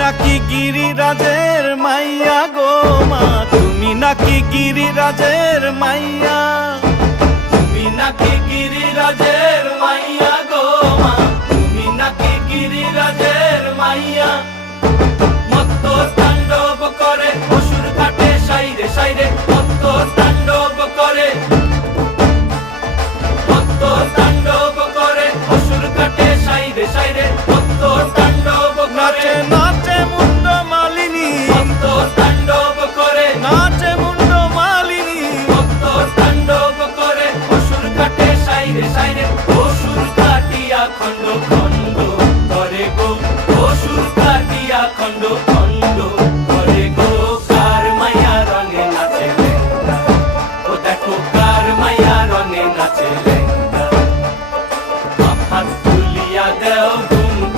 নাকি গিরিরাজের মাইয়া গো মা, তুমি নাকি গিরিরাজের মাইয়া, তুমি নাকি গিরিরাজের মাইয়া গো মা, তুমি নাকি গিরিরাজের মাইয়া। মত্ত তাণ্ডব করে অসুর ঘাটে সাইরে সাইরে, মত্ত তাণ্ডব করে, মত্ত তাণ্ডব করে অসুর ঘাটে সাইরে সাইরে, মত্ত